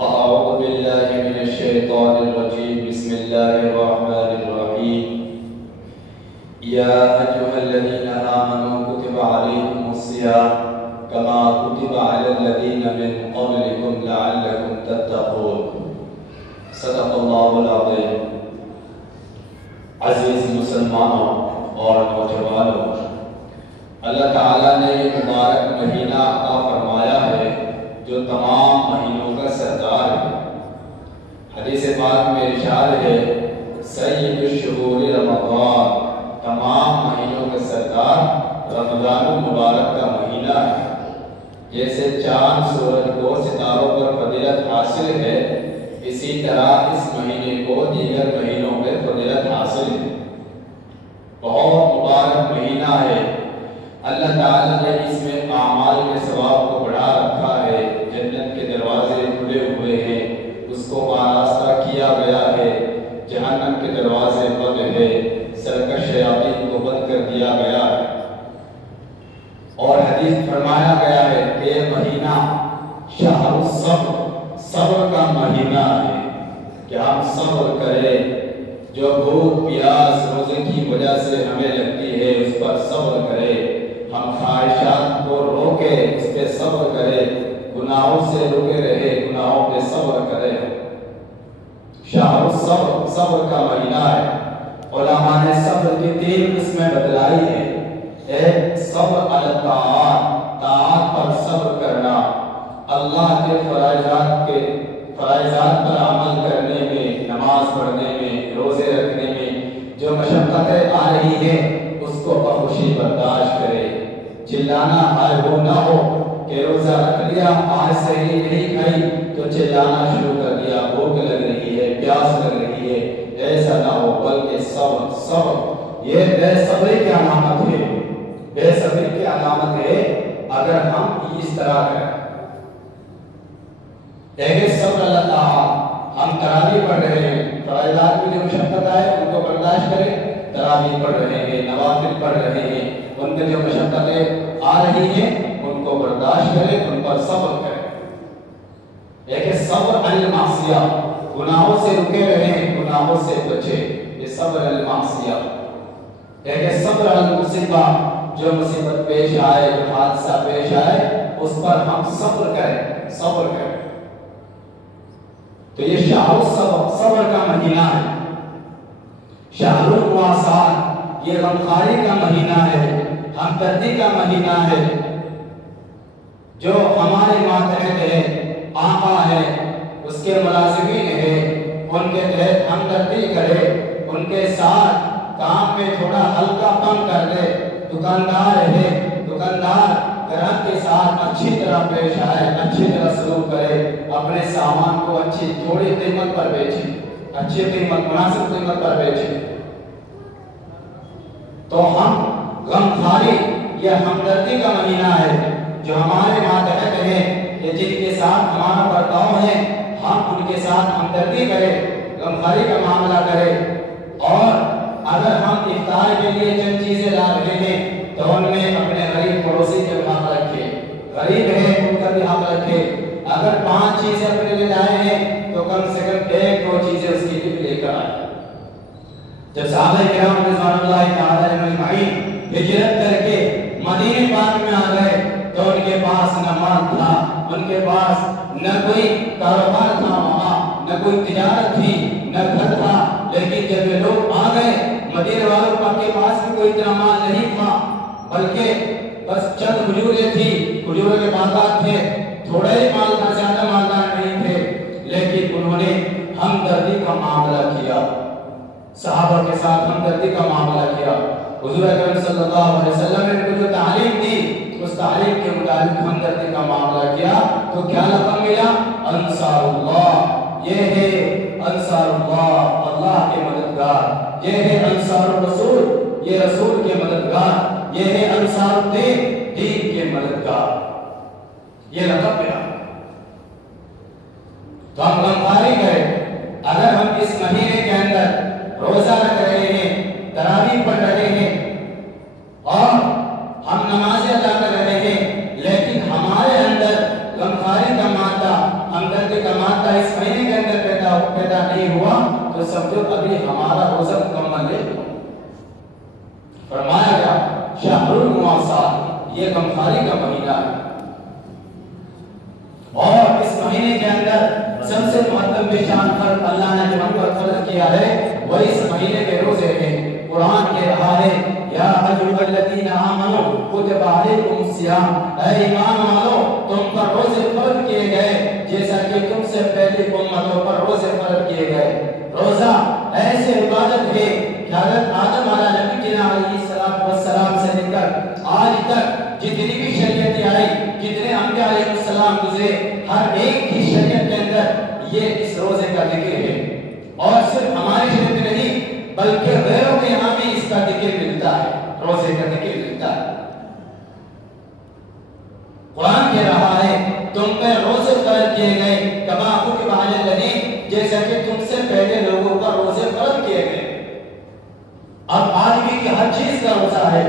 أعوذ بالله من الشيطان الرجيم بسم الله الرحمن الرحيم يا أيها الذين آمنوا كتب عليكم الصيام كما كتب على الذين من قبلكم لعلكم تتقون صدق الله العظيم عزیز مسلمانوں اور نوجوانوں، اللہ تعالیٰ نے یہ مبارک مہینہ عطا فرمایا ہے جو تمام مہینوں کا سردار ہے۔ حدیث پاک میں ارشاد ہے سید الشہور رمضان، تمام مہینوں کا سردار رمضان المبارک کا مہینہ ہے۔ جیسے چاند سورج کو ستاروں پر فضیلت حاصل ہے، اسی طرح اس مہینے کو دیگر مہینوں میں فضیلت حاصل ہے۔ بہت مبارک مہینہ ہے، اللہ تعالیٰ نے اس میں اعمال کے ثواب کو بڑھا رکھا ہے، جنت کے دروازے کھلے ہوئے ہیں، اس کو آراستہ کیا گیا ہے، جہنم کے دروازے بند ہے، سرکش شیاطین کو بند کر دیا گیا ہے۔ اور حدیث فرمایا گیا ہے کہ یہ مہینہ شہر الصبر، صبر کا مہینہ ہے کہ ہم صبر کریں، جو بھوک پیاس روزے کی وجہ سے ہمیں لگتی ہے اس پر صبر کرے، ہم خواہشات کو روکے اس پہ صبر کرے، گناہوں سے رکے رہے گناہوں پہ صبر کرے۔ شہر الصبر، صبر کا مہینہ ہے۔ علماء نے صبر کی 3 قسمیں بتلائی ہیں۔ ایک صبر علی الطاعات، طاعات پر صبر کرنا، اللہ کے فرائضات پر عمل کرنے میں، نماز پڑھنے میں، روزے رکھنے میں جو مشقتیں آ رہی ہیں اس کو بخوشی برداشت کرے۔ چلانا ہائے وہ نہ ہو کہ روزہ رکھ لیا آج سے ہی نہیں کھائی تو چلانا شروع کر دیا، بھوک لگ رہی ہے، پیاس لگ رہی ہے، ایسا نہ ہو، بلکہ صبر صبر یہ بے صبری کی علامت ہے، بے صبری کی علامت ہے اگر ہم اس طرح کریں۔ ایک صبر اللہ تعالیٰ، ہم تراویح پڑھ رہے ہیں، فرائضات میں جو مشقت آئے ان کو برداشت کریں، تراویح پڑھ رہے ہیں، نوافل پڑھ رہے ہیں، ان میں جو مشقتیں آ رہی ہیں ان کو برداشت کریں، ان پر صبر کریں۔ ایک صبر علی المعصیہ، گناہوں سے رکے رہیں، گناہوں سے بچے، یہ صبر علی المعصیہ۔ ایک صبر علی المصیبہ، جو مصیبت پیش آئے، جو حادثہ پیش آئے اس پر ہم صبر کریں، صبر کریں۔ تو یہ شہر الصبر، صبر کا مہینہ ہے۔ شہر المواسات، یہ غمخواری کا مہینہ ہے، ہمدردی کا مہینہ ہے۔ جو ہمارے ماتحت ہے، آقا ہے، اس کے ملازمین ہے، ان کے تحت ہمدردی کرے، ان کے ساتھ کام میں تھوڑا ہلکا پن کر دے۔ دکاندار ہے، دکاندار گراہک کے ساتھ اچھی طرح پیش آئے، اچھی طرح سلوک کرے، اپنے سامان کو اچھی تھوڑی قیمت پر بیچے، اچھی قیمت، مناسب قیمت پر بیچے۔ تو ہم غمخواری، یہ ہمدردی کا مہینہ ہے۔ جو ہمارے ماتحت ہیں، یہ جن کے ساتھ ہمارا برتاؤ ہے، ہم ان کے ساتھ ہمدردی کریں، غمخواری کا معاملہ کریں۔ اور اگر ہم افطار کے لیے چند چیزیں لا رہے ہیں تو ان میں اپنے غریب پڑوسی کے حق رکھے، غریب ہے ان کا بھی حق رکھے۔ اگر 5 چیزیں اپنے لیے لائے ہیں تو کم سے کم 1-2 چیزیں اس کی بھی لے کر آئے۔ جب صحابہ کرام رضوان اللہ تعالی علیہم اجمعین ہجرت کر کے مدینہ پاک میں آ گئے تو ان کے پاس نہ مال تھا، ان کے پاس نہ کوئی کاروبار تھا، وہاں نہ کوئی تجارت تھی، نہ گھر تھا۔ لیکن جب یہ لوگ آ گئے، مدینہ والوں کے پاس بھی کوئی اتنا مال نہیں تھا، بلکہ بس چند کھجوریں تھی، کھجوروں کے باغات تھے، تھوڑا ہی مال تھا، زیادہ مالدار نہیں تھے، لیکن انہوں نے ہمدردی کا معاملہ کیا، صحابہ کے ساتھ ہمدردی کا معاملہ کیا۔ حضور اکرم صلی اللہ علیہ وسلم نے جو تعلیم دی اس تعلیم کے مطابق ہمدردی کا معاملہ کیا تو کیا لقب ملا؟ انصار اللہ۔ یہ ہے انصار اللہ، اللہ کے مددگار۔ یہ ہے انصار الرسول، یہ رسول کے مددگار۔ یہ ہے انصار الدین، دین کے مددگار۔ یہ لقب ملا۔ تو ہم غمخواری کریں۔ اگر ہم اس مہینے کے اندر روزہ رکھ رہے ہیں، تراویح پڑھ رہے ہیں اور ہم نمازیں ادا کر رہے ہیں، لیکن ہمارے اندر غمخواری کا مادہ، ہمدردی کا مادہ پیدا نہیں ہوا تو سمجھو ابھی ہمارا روزہ مکمل نہیں ہوا۔ فرمایا گیا شہر المواسات، یہ غمخواری کا مہینہ ہے، اور اس مہینے کے اندر سب سے مقدم بے شان فرض اللہ نے جو ہم پر فرض کیا ہے وہ اس مہینے کے روزے ہیں۔ قرآن کہہ رہا ہے یا ایھا الذین آمنوا کتب علیکم الصیام، اے ایمان والو تم پر روزے فرض کیے گئے جیسا کہ تم سے پہلے امتوں پر روزے فرض کیے گئے۔ روزہ ایسے عبادت ہے کہ حضرت آدم علیہ السلام سے لے کر آج تک جتنی بھی شریعتیں آئی، جتنے انبیاء علیہ السلام گزرے، ہر ایک کی شریعت کے اندر یہ اس روزے کا ذکر ہے، اور صرف ہماری شریعت نہیں بلکہ غیروں کے یہاں بھی اس کا ذکر ملتا ہے، روزے کا ذکر ملتا ہے۔ قرآن کہہ رہا ہے تم پہ روزے فرض کیے گئے کما کتب علی الذین، جیسا کہ تم سے پہلے لوگوں پر روزے فرض کیے گئے۔ اب آدمی کی ہر چیز کا روزہ ہے،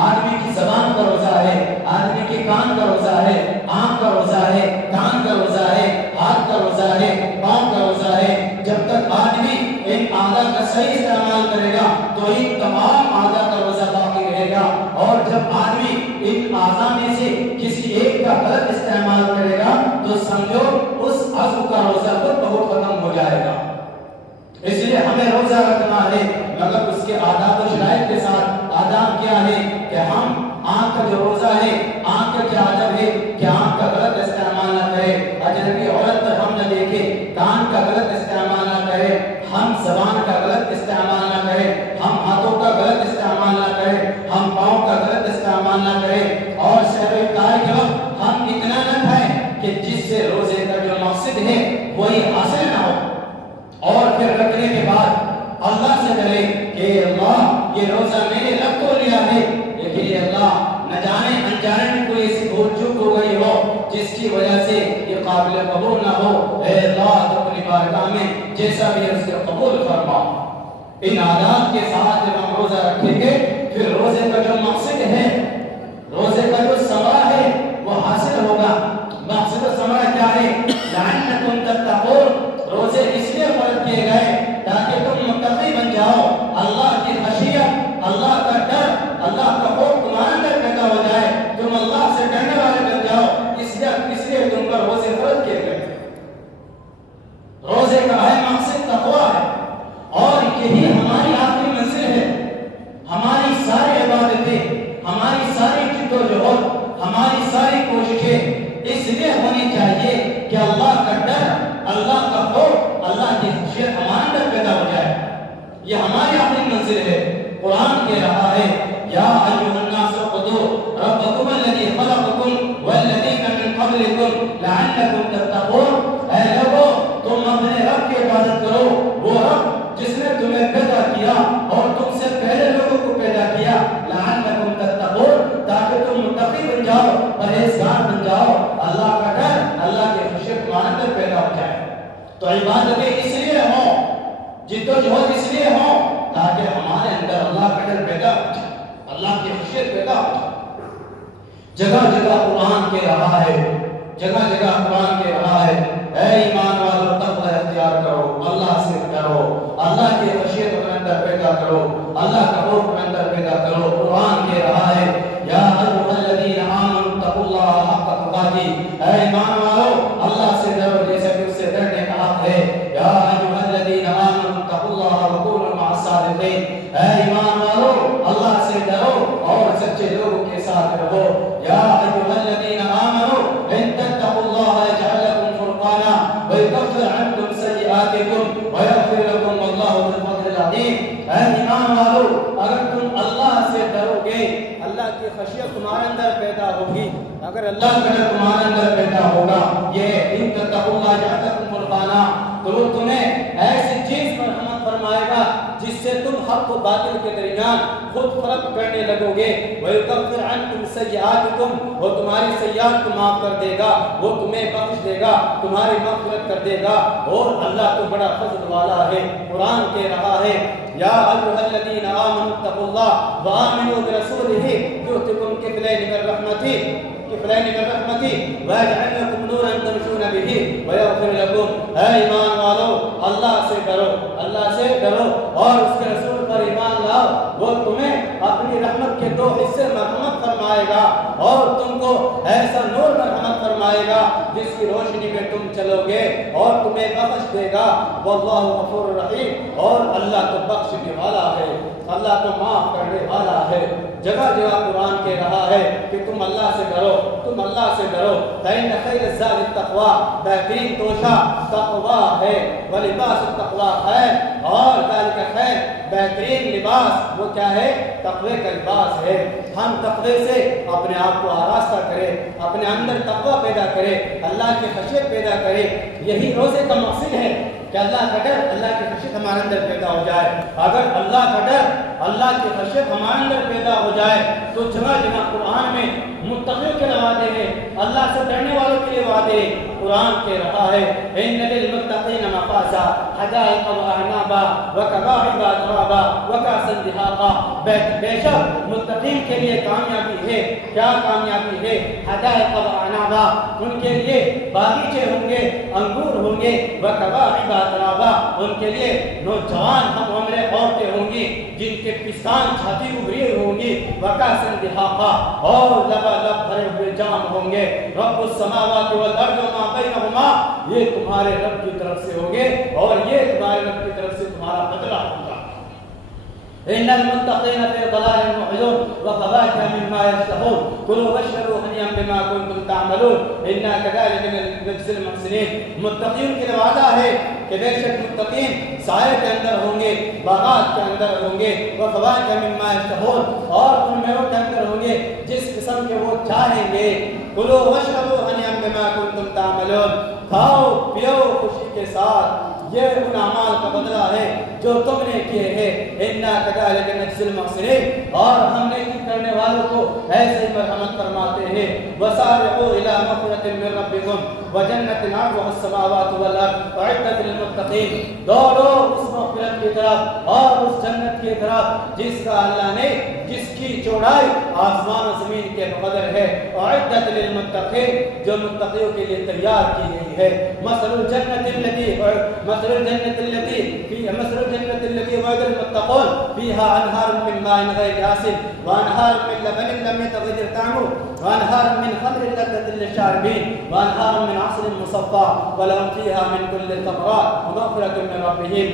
آدمی کی زبان کا روزہ ہے، آدمی کے کان کا روزہ ہے، آنکھ کا روزہ ہے، کان کا روزہ ہے، ہاتھ کا روزہ ہے، پاؤں کا روزہ ہے۔ جب تک آدمی ان اعضاء کا صحیح استعمال کرے گا تو ان تمام اعضاء کا روزہ باقی رہے گا، اور جب آدمی ان اعضاء میں سے کسی ایک کا غلط استعمال کرے گا تو سمجھو اس عضو کا روزہ خود بہت ختم ہو جائے گا۔ اس لیے ہمیں روزہ رکھنا ہے، مگر اس کے آداب و شرائط کے ساتھ۔ آداب کیا ہے کہ ہم آنکھ کا جو روزہ ہے، آنکھ کا کیا ادب ہے کہ آنکھ کا غلط استعمال نہ کرے، اجنبی عورت پر ہم نہ دیکھے، کان کا غلط استعمال نہ کرے، ہم زبان کا غلط استعمال نہ کرے، ہم ہاتھوں کا غلط استعمال نہ کرے، ہم پاؤں کا غلط استعمال نہ کرے، اور سحر افطار کے وقت ہم اتنا نہ کھائیں کہ جس سے روزے کا جو مقصد ہے وہی حاصل نہ ہو، اور پھر رکھنے کے بعد اللہ سے ڈرے کہ اللہ یہ روزہ میں نے رکھ تو لیا ہے، لیکن یہ اللہ نہ جانے انجانے میں کوئی ایسی بھول چوک ہو گئی ہو جس کی وجہ سے یہ قابل قبول نہ ہو۔ اے اللہ تو اپنی بارگاہ میں جیسا بھی ہے اس کو قبول فرما۔ ان آداب کے ساتھ جب ہم روزہ رکھیں گے پھر روزے کا جو مقصد ہے، روزے کا جو ثمرہ ہے وہ حاصل ہوگا۔ مقصد و ثمرہ کیا ہے؟ لعلکم تتقون، روزے اس لیے فرض کیے گئے تاکہ تم متقی بن جاؤ، اللہ کی خشیت، اللہ کا ڈر، اللہ کا خوف تمہارے اندر پیدا ہو جائے، تم اللہ سے ڈرنے والے بن جاؤ، اس لیے تم پر روزے فرض کیے گئے۔ روزے کا اہم مقصد تقویٰ ہے، اور یہی ہماری آخری منزل ہے۔ ہماری ساری عبادتیں، ہماری ساری جد و جہد، ہماری ساری کوششیں اس لیے ہونی چاہیے کہ اللہ کا ڈر، اللہ کا خوف، اللہ کی خشیت ہمارے اندر پیدا ہو جائے۔ یہ ہماری آخری منزل ہے۔ قرآن کہہ رہا ہے یا ایھا الناس اعبدوا ربکم الذی خلقکم والذین من قبلکم لعلکم تتقون، اے لوگو تم اپنے رب کی عبادت کرو، وہ رب جس نے تمہیں پیدا کیا اور تم سے پہلے لوگوں کو پیدا کیا، لعلکم تتقون، تاکہ تم متقی بن جاؤ، پرہیزگار بن جاؤ، اللہ کا ڈر، اللہ کی خشیت تمہارے اندر پیدا ہو جائے۔ تو عبادتیں اس لیے ہوں، جد و جہد اس لیے ہوں تاکہ ہمارے اندر اللہ کا ڈر پیدا ہو جائے، اللہ کی خشیت پیدا ہو جائے۔ جگہ جگہ قرآن کہہ رہا ہے، جگہ جگہ قرآن کہہ رہا ہے اے ایمان والو تقوی اختیار کرو، اللہ سے ڈرو، اللہ کی خشیت اپنے اندر پیدا کرو، اللہ کا خوف اپنے اندر پیدا کرو۔ قرآن کہہ رہا ہے یا ایھا الذین آمنوا اتقوا اللہ حق تقاته، اے ایمان والو اللہ سے ڈرو جیسا کہ اس سے ڈرنے کا حق ہے۔ یا ایھا الذین آمنوا اتقوا اللہ وکونوا مع الصادقین، اے ایمان والو اللہ سے ڈرو اور سچے لوگوں کے ساتھ رہو۔ یا ایھا الذین آمنوا ان تتقوا اللہ یجعل لکم فرقانا ویکفر عنکم سیئاتکم ویغفر لکم واللہ ذو الفضل العظیم، اے ایمان والو اگر تم اللہ سے ڈرو گے اللہ کی خشیت تمہارے اندر پیدا ہوگی، اگر اللہ کا ڈر تمہارے اندر پیدا ہوگا، یہ ان تتقوا اللہ یجعل لکم فرقانا، تو وہ تمہیں ایسی چیز پر رحمت فرمائے گا جس سے تم حق و باطل کے درمیان خود فرق کرنے لگو گے۔ وَيُكَفِّرْ عَنْكُمْ سَيِّئَاتِكُمْ، وہ تمہاری سیئات کو معاف کر دے گا، وہ تمہیں بخش دے گا، تمہاری مغفرت کر دے گا، اور اللہ تو بڑا فضل والا ہے۔ قرآن کہہ رہا ہے یا ایھا الذین آمنوا اتقوا اللہ وآمنوا برسولہ یؤتکم کفلین من رحمتہ وَيَجْعَلْ لَكُمْ نُورًا تَمْشُونَ بِهِ وَيَغْفِرْ لَكُمْ، اے ایمان والو اللہ چلو گے اور تمہیں بخش دے گا۔ واللہ غفور رحیم، اور اللہ تو بخشنے والا ہے، اللہ تو معاف کرنے والا ہے۔ جگہ جگہ قرآن کہہ رہا ہے کہ تم اللہ سے ڈرو، تم اللہ سے ڈرو۔ فإن خیر الزاد التقوی، بہترین توشہ تقوی ہے۔ ولباس التقوی خیر، اور ذالک خیر، بہترین لباس وہ کیا ہے؟ تقوی کا لباس ہے۔ ہم تقوی سے اپنے آپ کو آراستہ کریں، اپنے اندر تقوی پیدا کریں، اللہ کی خشیت پیدا کریں۔ یہی روزے کا مقصد ہے کہ اللہ کا ڈر، اللہ کی خشیت ہمارے اندر پیدا ہو جائے۔ اگر اللہ کا ڈر، اللہ کی خشیت ہمارے اندر پیدا ہو جائے تو جگہ جگہ قرآن میں متقیوں کے وعدے ہیں، اللہ سے ڈرنے والوں کے لیے وعدے ہیں۔ قرآن کہہ رہا ہے ان للمتقین مفازا حدائق واعنابا وکواعب اترابا وکاسا دہاقا، بے شک متقین کے لیے کامیابی ہے۔ کیا کامیابی ہے؟ حدائق واعنابا، ان کے لیے باغیچے ہوں گے، انگور ہوں گے، وکواعب اترابا، ان کے لیے نوجوان ہم عمرے عورتیں ہوں گی جن کے پستان چھاتی ابری ہوں گی، وکاسا دہاقا، اور لبالب بھرے ہوئے جام ہوں گے۔ رب السماوات والارض وما بینہما، یہ تمہارے رب کی طرف سے ہوں گے اور یہ تمہارے رب کی طرف سے تمہارا بدلہ ہوگا۔ ان المتقین فی ضلال معیون وفواکہ مما یشتہون کلوا واشربوا ہنیئا بما کنتم تعملون انا کذالک نجزی المحسنین۔ متقین کے لیے وعدہ ہے کہ بے شک متقین سائے کے اندر ہوں گے، باغات کے اندر ہوں گے، وفواکہ مما یشتہون، اور ان میووں کے اندر ہوں گے جس قسم کے وہ چاہیں گے۔ کلوا واشربوا ہنیئا بما کنتم تعملون، کھاؤ پیو خوشی کے ساتھ، یہ ان اعمال کا بدلہ ہے جو تم نے کیے ہیں۔ انا کذالک نجزی المحسنین، اور ہم نیکی کرنے والوں کو ایسے ہی مرحمت فرماتے ہیں۔ وسارعوا الی مغفرۃ من ربکم وجنۃ عرضها السماوات والارض اعدت للمتقین، دوڑو اس مغفرت کی طرف اور اس جنت کی طرف جس کا اللہ نے، جس کی چوڑائی آسمان و زمین کے بقدر ہے، اعدت للمتقین، جو متقیوں کے لیے تیار کی گئی ہے۔ مثل الجنت التي وعد المتقون فيها انهار من ماء غير آسن وانهار من لبن لم يتغير طعمه وانهار من خمر لذة للشاربين وانهار من عسل مصفى ولهم فيها من كل الثمرات ومغفرة من ربهم۔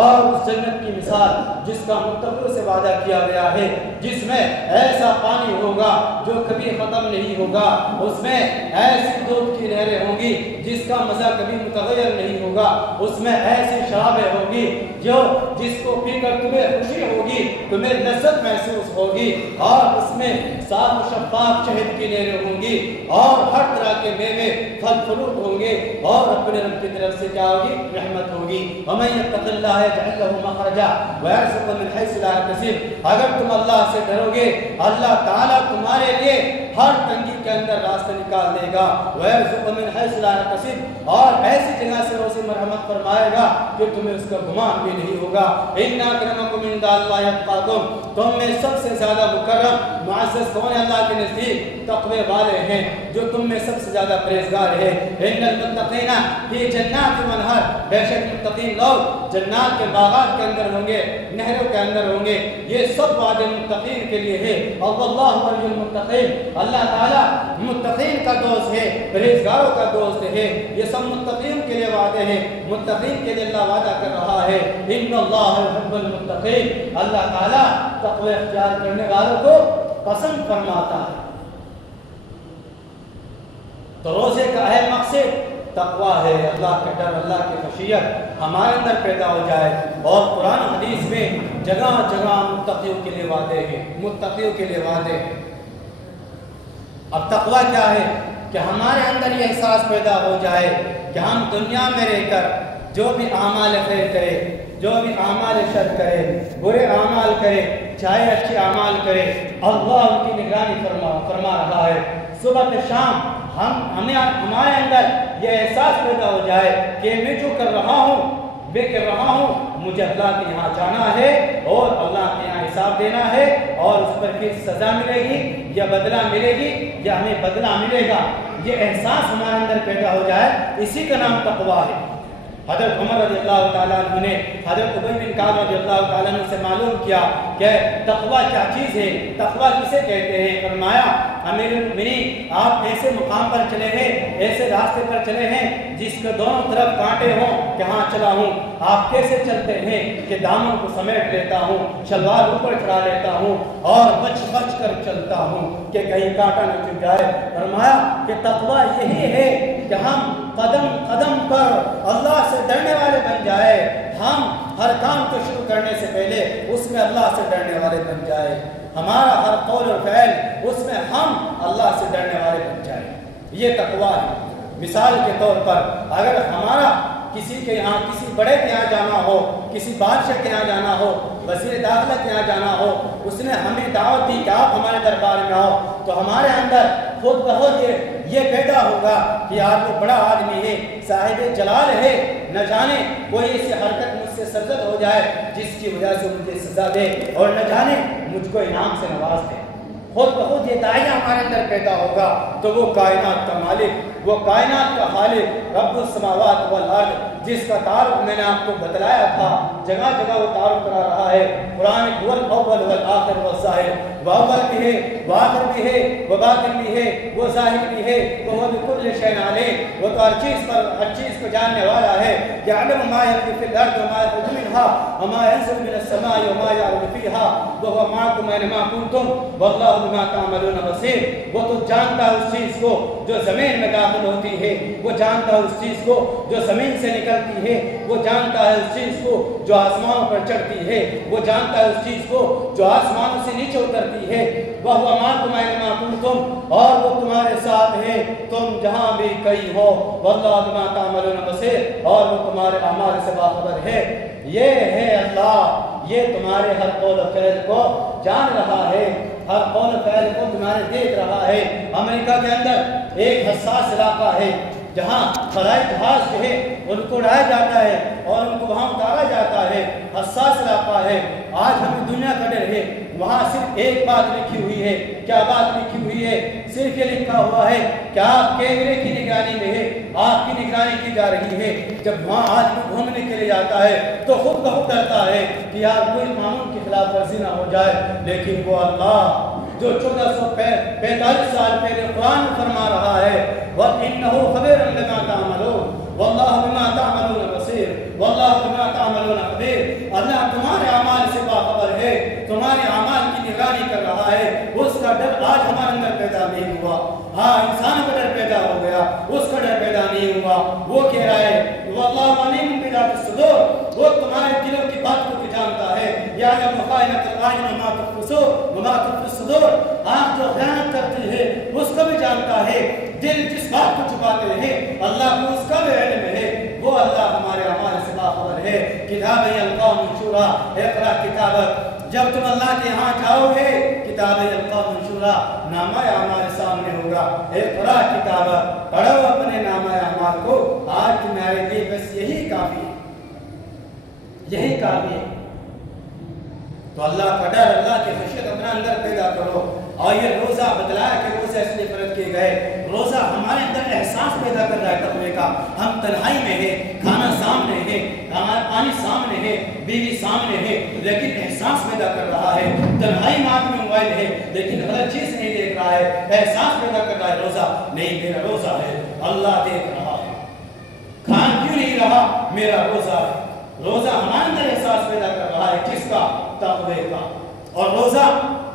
اور اس جنت کی مثال جس کا متقیوں سے وعدہ کیا گیا ہے، جس میں ایسا پانی ہوگا جو کبھی ختم نہیں ہوگا، اس میں ایسی دودھ کی نہریں ہوں گی جس کا مزہ کبھی متغیر نہیں ہوگا، اس میں ایسی شرابیں ہوں گی جس کو پی کر تمہیں خوشی ہوگی، تمہیں لذت محسوس ہوگی، اور اس میں صاف و شفاف شہد کی نہریں ہوں گی، اور ہر طرح کے میوے پھل فروٹ ہوں گے، اور اپنے رب کی طرف سے کیا ہوگی؟ رحمت ہوگی۔ وَمَن يَتَّقِ اللَّهَ يَجْعَل لَّهُ مَخْرَجًا وَيَرْزُقْهُ مِنْ حَيْثُ لَا يَحْتَسِبُ، اگر تم اللہ سے ڈرو گے اللہ تعالیٰ تمہارے لیے ہر تنگی کے اندر راستہ نکال دے گا۔ وَيَرْزُقْهُ مِنْ حَيْثُ لَا يَحْتَسِبُ، اور ایسی جگہ سے اسے مرحمت فرمائے گا کہ تمہیں اس کا گمان بھی نہیں ہوگا۔ إِنَّ أَكْرَمَكُمْ عِندَ اللَّهِ أَتْقَاكُمْ، تم میں سب سے زیادہ مکرم معزز کون ہے اللہ کے نزدیک؟ تقوی والے ہیں، جو تم میں سب سے زیادہ پرہیزگار ہے۔ إِنَّ الْمُتَّقِينَ فِي جَنَّاتٍ وَأَنْهَارٍ، بے شک متقین لوگ جنات کے باغات کے اندر ہوں گے، نہروں کے اندر ہوں گے۔ یہ سب وعدے متقین کے لیے ہے۔ اللہ ولی المتقین، اللہ تعالیٰ متقین کا دوست ہے، پرہیزگاروں کا دوست ہے۔ یہ سب متقین کے لیے وعدے ہیں، متقین کے لیے اللہ وعدہ کر رہا ہے۔ ان اللہ يحب المتقین، اللہ تعالیٰ تقوی اختیار کرنے والوں کو پسند فرماتا ہے۔ تو روزے کا اہم مقصد تقوی ہے، اللہ کا ڈر، اللہ کی خشیت ہمارے اندر پیدا ہو جائے۔ اور قرآن حدیث میں جگہ جگہ متقیوں کے لیے وعدے ہیں، متقیوں کے لیے وعدے ہیں۔ اب تقوی کیا ہے؟ کہ ہمارے اندر یہ احساس پیدا ہو جائے کہ ہم دنیا میں رہ کر جو بھی اعمال خیر کرے، جو بھی اعمال شر کرے، برے اعمال کرے چاہے اچھے اعمال کرے، اللہ ان کی نگرانی فرما رہا ہے۔ صبح سے شام ہمارے اندر یہ احساس پیدا ہو جائے کہ میں جو کر رہا ہوں، مجھے اللہ کے یہاں جانا ہے اور اللہ کے یہاں حساب دینا ہے، اور اس پر پھر سزا ملے گی یا بدلہ ملے گی یا ہمیں بدلہ ملے گا۔ یہ احساس ہمارے اندر پیدا ہو جائے، اسی کا نام تقوی ہے۔ حضرت عمر رضی اللہ تعالیٰ عنہ نے حضرت ابی بن کعب رضی اللہ تعالیٰ عنہ سے معلوم کیا کہ تقویٰ کیا چیز ہے، تقویٰ کسے کہتے ہیں؟ فرمایا امیر المؤمنین آپ ایسے مقام پر چلے ہیں، ایسے راستے پر چلے ہیں جس کے دونوں طرف کانٹے ہوں کہ ہاں چلا ہوں، آپ کیسے چلتے ہیں کہ دامن کو سمیٹ لیتا ہوں، شلوار اوپر چڑھا لیتا ہوں اور بچ بچ کر چلتا ہوں کہ کہیں کانٹا نہ چبھ جائے۔ فرمایا کہ تقویٰ یہی ہے کہ ہم قدم قدم پر اللہ سے ڈرنے والے بن جائے، ہم ہر کام کو شروع کرنے سے پہلے اس میں اللہ سے ڈرنے والے بن جائے، ہمارا ہر قول اور فعل اس میں ہم اللہ سے ڈرنے والے بن جائے، یہ تقویٰ ہے۔ مثال کے طور پر اگر ہمارا کسی کے یہاں کسی بڑے کے یہاں جانا ہو، کسی بادشاہ کے یہاں جانا ہو، وزیر داخلہ کے یہاں جانا ہو، اس نے ہمیں دعوت دی کہ آپ ہمارے دربار میں آؤ، تو ہمارے اندر خود بخود یہ پیدا ہوگا کہ یار وہ بڑا آدمی ہے، صاحب جلال ہے، نہ جانے کوئی ایسی حرکت مجھ سے سرزد ہو جائے جس کی وجہ سے مجھے سزا دے، اور نہ جانے مجھ کو انعام سے نواز دے۔ خود بخود یہ داعیہ ہمارے اندر پیدا ہوگا تو وہ کائنات کا مالک، وہ کائنات کا خالق رب السماوات والارض جس کا تعارف میں نے آپ کو بتلایا تھا، جگہ جگہ وہ تعارف کرا رہا ہے۔ قرآن هو الاول والآخر والظاہر، وہ اول بھی ہے، وہ آخر بھی ہے، وہ باطن بھی ہے، وہ ظاہر بھی ہے، وہ بكل شيء علیم، وہ تو ہر چیز کو جاننے والا ہے۔ يعلم ما يلج في الارض وما يخرج منها وما ينزل من السماء وما يعرج فيها وهو معكم اينما كنتم والله بما تعملون بصیر۔ وہ تو جانتا ہے اس چیز کو جو زمین میں داخل ہوتی ہے، وہ جانتا ہے اس چیز کو جو زمین سے نکلتی ہے، وہ جانتا ہے اس چیز کو جو آسمانوں پر چڑھتی ہے، وہ جانتا ہے اس چیز کو جو آسمانوں سے نیچے اترتی ہے۔ وَهُوَ مَعَكُمْ أَيْنَمَا كُنتُمْ، اور وہ تمہارے ساتھ ہے تم جہاں بھی کہیں ہو، وَاللَّهُ بِمَا تَعْمَلُونَ بَصِيرٌ، اور وہ تمہارے اعمال سے باخبر ہے۔ یہ ہے اللہ، یہ تمہارے ہر قول و فعل کو جان رہا ہے، ہر قول و فعل کو تمہارے دیکھ رہا ہے۔ امریکہ کے اندر ایک حساس علاقہ ہے جہاں خلائی جہاز جو ہے ان کو اڑایا جاتا ہے اور ان کو وہاں اتارا جاتا ہے، حساس علاقہ ہے۔ آج ہمیں دنیا کا ڈر ہے، وہاں صرف ایک بات لکھی ہوئی ہے۔ کیا بات لکھی ہوئی ہے؟ صرف یہ لکھا ہوا ہے کہ آپ کیمرے کی نگرانی میں ہے، آپ کی نگرانی کی جا رہی ہے۔ جب وہاں آدمی گھومنے کے لیے جاتا ہے تو خود بخود ڈرتا ہے کہ یار کوئی قانون کی خلاف ورزی نہ ہو جائے، لیکن وہ اللہ جو 1445 سال پہلے قرآن فرما رہا ہے وَإِنَّهُ خَبِيرٌ بِمَا تَعْمَلُونَ وَاللَّهُ بِمَا تَعْمَلُونَ بَصِيرٌ وَاللَّهُ بِمَا تَعْمَلُونَ خَبِيرٌ۔ اللہ تمہارے اعمال سے باخبر ہے، تمہارے اعمال کی نگرانی کر رہا ہے۔ اس کا ڈر آج ہمارے اندر پیدا نہیں ہوا، ہاں انسان کا ڈر پیدا ہو گیا، اس کا ڈر پیدا نہیں ہوا۔ وہ کہہ رہا ہے وَاللَّهُ عَلِيمٌ بِذَاتِ الصُّدُورِ، وہ تمہارے دلوں کی بات کو بھی جانتا ہے۔ يَعْلَمُ خَائِنَةَ الْأَعْيُنِ وَمَا تُخْفِي الصُّدُورُ وَمَا تُخْفِي الصُّدُورُ، آنکھ جو خیانت کرتی ہے اس کو بھی جانتا ہے، دل جس بات کو چھپاتے ہیں اللہ کو اس کا بھی علم ہے۔ وہ اللہ ہمارے اعمال سے باخبر ہے۔ کتاب یلقاہ منشورا، اقرا کتابک، جب تم اللہ کے ہاں جاؤ گے کتاب یلقاہ منشورا، نامہ اعمال سامنے ہوگا۔ اقرا کتابک، پڑھو اپنے نامہ اعمال کو، آج تمہارے لیے بس یہی کافی ہے، یہی کافی ہے۔ تو اللہ کا ڈر، اللہ کی خشیت اپنا اندر پیدا کرو۔ اور یہ روزہ بتلایا کہ روزہ اس لیے فرض کیے گئے، روزہ ہمارے اندر احساس پیدا کر رہا ہے تقوی کا۔ ہم تنہائی میں ہے، کھانا سامنے ہے، ہمارا پانی سامنے ہے، بیوی سامنے ہے، لیکن احساس پیدا کر رہا ہے۔ تنہائی میں آدمی موبائل ہے لیکن غلط چیز نہیں دیکھ رہا ہے، احساس پیدا کر رہا ہے روزہ نہیں، میرا روزہ ہے، اللہ دیکھ رہا ہے۔ کھان کیوں نہیں رہا؟ میرا روزہ ہے۔ روزہ ہمارے اندر احساس پیدا کر رہا ہے، کس کا؟ تقوی کا۔ اور روزہ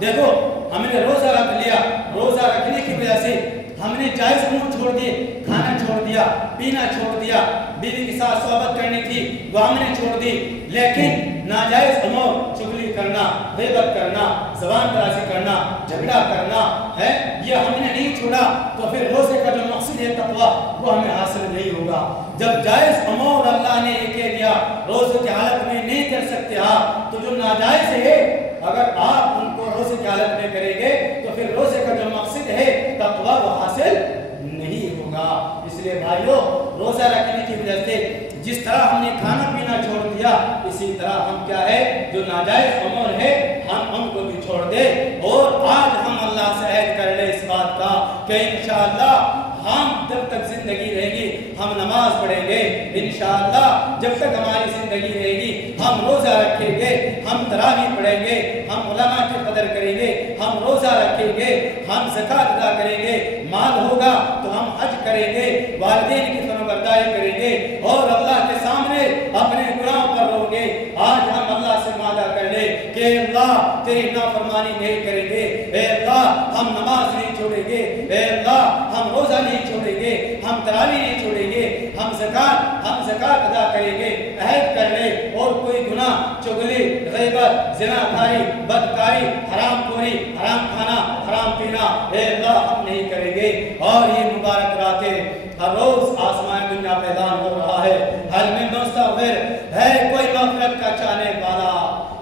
دیکھو، ہم نے روزہ رکھ لیا، روزہ رکھنے کی وجہ سے ہم نے جائز امور چھوڑ دیے، کھانا چھوڑ دیا، پینا چھوڑ دیا، بیوی کے ساتھ صحبت کرنی تھی وہ ہم نے چھوڑ دی، لیکن ناجائز امور، چغلی کرنا، غیبت کرنا، زبان درازی کرنا، جھگڑا کرنا ہے، یہ ہم نے نہیں چھوڑا، تو پھر روزے کا جو مقصد ہے تقویٰ وہ ہمیں حاصل نہیں ہوگا۔ جب جائز امور اللہ نے یہ کہہ دیا روزے کی حالت میں نہیں کر سکتے آپ، تو جو ناجائز ہے اگر آپ ان کو روزے کی حالت میں کریں گے تو پھر روزے کا جو مقصد ہے تقویٰ وہ حاصل نہیں ہوگا۔ اس لیے بھائیو، روزہ رکھنے کی وجہ سے جس طرح ہم نے کھانا پینا چھوڑ دیا، اسی طرح ہم کیا ہے جو ناجائز امور ہے ہم ان کو بھی چھوڑ دیں، اور آج ہم اللہ سے عہد کر لیں اس بات کا کہ انشاءاللہ ہم جب تک زندگی رہے گی ہم نماز پڑھیں گے انشاءاللہ، جب تک ہماری زندگی رہے گی ہم روزہ رکھیں گے، ہم تراویح پڑھیں گے، ہم علماء کی قدر کریں گے، ہم روزہ رکھیں گے، ہم زکوٰۃ ادا کریں گے، مال ہوگا تو ہم حج کریں گے، والدین کی فرمانبرداری کریں گے اور اللہ کے سامنے اپنے گناہوں پر رو گے۔ آج ہم اللہ سے وعدہ کر لیں کہ اللہ تیری نافرمانی نہیں کریں گے، اے اللہ ہم نماز نہیں چھوڑیں گے، اے اللہ ہم روزہ نہیں چھوڑیں گے، ہم تراویح نہیں چھوڑیں گے، ہم زکوٰۃ ادا کریں گے، عہد کر لے اور کوئی گناہ، چغلی، غیبت، زناکاری، بدکاری، حرام خوری، حرام کھانا، حرام پینا، اے اللہ ہم نہیں کریں گے۔ اور یہ مبارک راتیں ہر روز آسمان دنیا پہ اعلان ہو رہا ہے، حل میں مستغفر ہے کوئی مغفرت کا چاہنے والا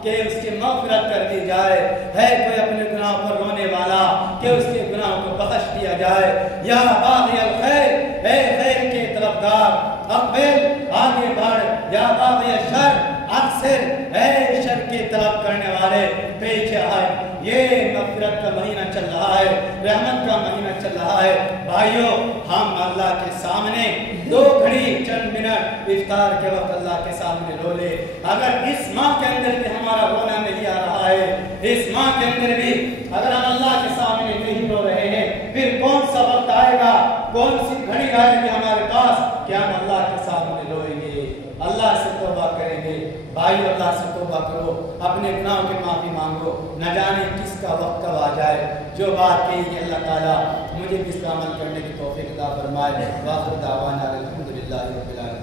کہ اس کی مغفرت کر دی جائے، ہے کوئی اپنے گناہ پر رونے والا کہ اس کے گناہوں کو بخش دیا جائے۔ یا باغی الخیر، اے خیر کے طلبگار اقبل آگے بڑھ، یا باغی الشر اکثر، اے شر کی طلب کرنے والے پیچھے آئے۔ یہ مغفرت کا مہینہ چل رہا ہے، رحمت کا مہینہ چل رہا ہے۔ بھائیوں ہم اللہ کے سامنے 2 گھڑی چند منٹ افطار کے وقت اللہ کے سامنے رو لے۔ اگر اس ماہ کے اندر بھی ہمارا رونا نہیں آ رہا ہے، اس ماہ کے اندر بھی اگر ہم اللہ کے سامنے نہیں رو رہے ہیں، پھر کون سا وقت آئے گا، کون سی گھڑی آئے گی ہمارے پاس کہ ہم اللہ کے سامنے روئیں گے، اللہ سے توبہ کریں گے۔ بھائی اللہ سے توبہ کرو، اپنے گناہوں کی معافی مانگو، نہ جانے کس کا وقت کب آ جائے۔ جو بات کہی ہے اللہ تعالیٰ مجھے بھی اس کا عمل کرنے کی توفیق عطا فرمائے۔ وآخر دعوانا الحمدللہ رب العالمین۔